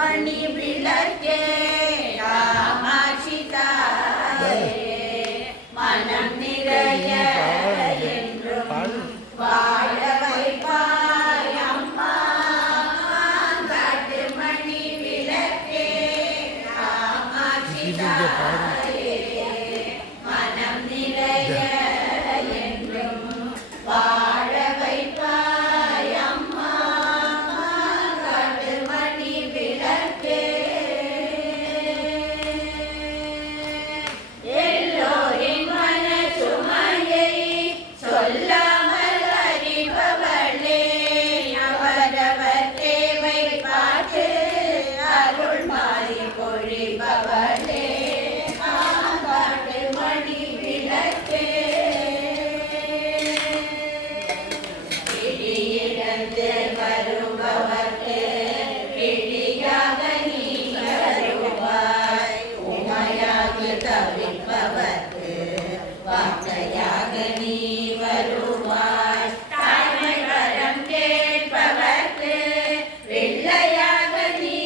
மணி விளக்கே காமாட்சி தாயே மனம் நிறைய என்றும் வாழ வைப்பாய் அம்மா காட்டு மணி விளக்கே காமாட்சி தாயே மனம் நிறைய என்றும் வாழ வைப்பாய் அம்மா காட்டு மணி விளக்கே எல்லோரின் மன சுமையை சொல்லாமல் அறிபவளே அவரவர் தேவை பாட்டு அருள் மாறி பொழிபவளே காட்டு மணி விளக்கே பிடியிழந்து வருபவர்க்கு பிடியாக நீ வருவாய் உமையாக தவிப்பவர்க்கு வார்த்தையாக நீ வருவாய் தாய்மை வரம் கேட்பவர்க்கு பிள்ளையாக நீ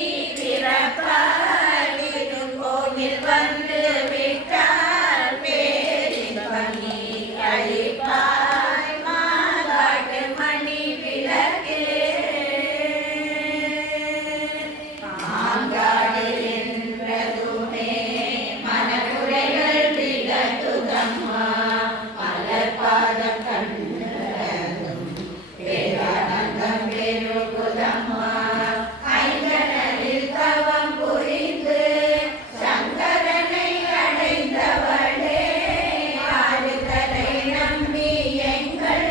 பிறப்பாய் கோவில் வந்து விட்டால் பேரின்பம் நீ அளிப்பாய் மாகாட்டு மணி விளக்கே மாங்காடு என்றதுமே மனக்குறைகள் விலகுதம்மா மலர் பாதம் கண்டதும் பேரானந்தம் பெருகுதம்மா ஐந்தனரில் தவம் புரிந்து சங்கரனை அடைந்தவளே ஆறுதலை நம்பி எங்கள்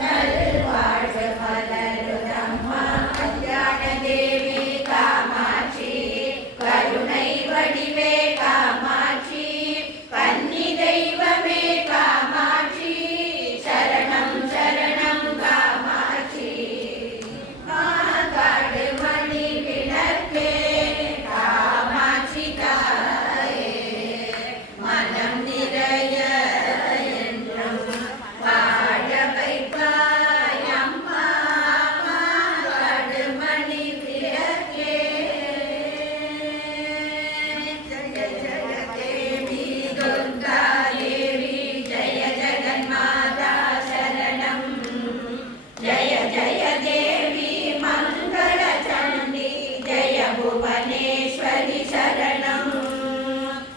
நல்வாழ்வு மலருதம்மா கல்யாண தேவி காமாட்சி கருணை வடிவே காமாட்சி கன்னி தெய்வமே காமாட்சி சரணம் சரணம் காமாட்சி மாகாடு மணி விளக்கே காமாட்சி தாயே மனம் நிறைய என்றும் வாழ வைப்பாய் அம்மா மாகாடு மணி விளக்கே ஜய ஜய தேவி துர்கா தேவி ஜய ஜெகன்மாதா சரணம் ஜய ஜய தேவி மங்கள சண்டி ஜய புவனேஸ்வரி சரணம்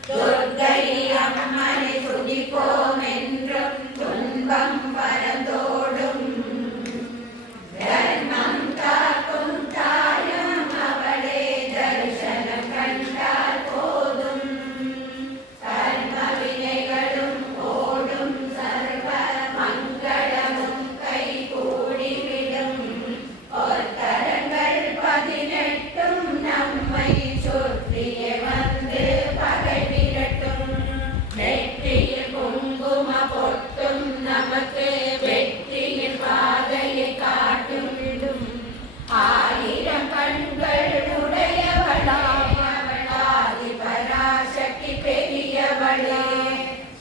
துர்கை அம்மனை துதிப்போம் என்றும் துன்பம் பரந்தோடும் தர்மம் காக்கும் தாயும் அவளே தரிசனம் கண்டால் போதும் கர்ம வினைகளும் ஓடும் சர்வ மங்களமும் கை கூடிவிடும் பொற்கரங்கள் 18 நம்மை சுற்றிய வந்து பகை விரட்டும் நெற்றியில் குங்கும பொட்டும் நமக்கு வெற்றியின் பாதையை காட்டிவிடும் ஆயிரம் கண்கள் உடையவளாம் ஆதி பராசக்தி பெரியவளே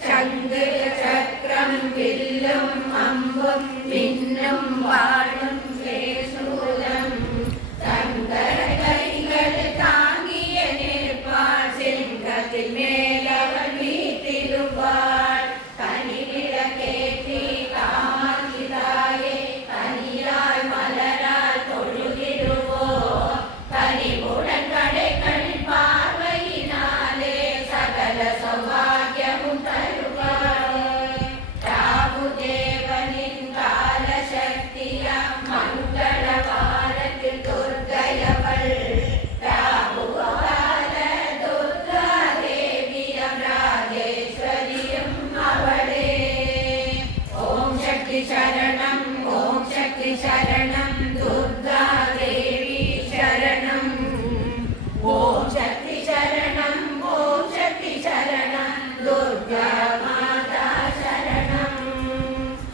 சங்கு சக்கரம் வில்லும் அம்பும் விண்ணும் வாழும் வேசூலம் சங்கர கைகள் தாங்கிய நிற்பாள் சிங்கத்தின் மேலவள் வீட்டிருவாள் கனிவிளக்கேற்றி காமாட்சி தாயே கனியாய் மலரால் தொழுகிடுவோம் கனிவுடன் கடைகள் பார்வையினாலே சகல சௌபாகியமும் தருவாளே ராகு தேவனின் கால சக்தியா மங்கள வாரத்தில் துர்க்கையவள் ராகு கால துர்கா தேவியம் ராஜேஸ்வரியும் அவளே ஓம் சக்தி சரணம் துர்கா தேவி சரணம் ஓம் சக்தி சரணம் துர்கா மாதா சரணம்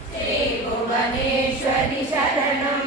ஸ்ரீ புவனேஸ்வரி சரணம்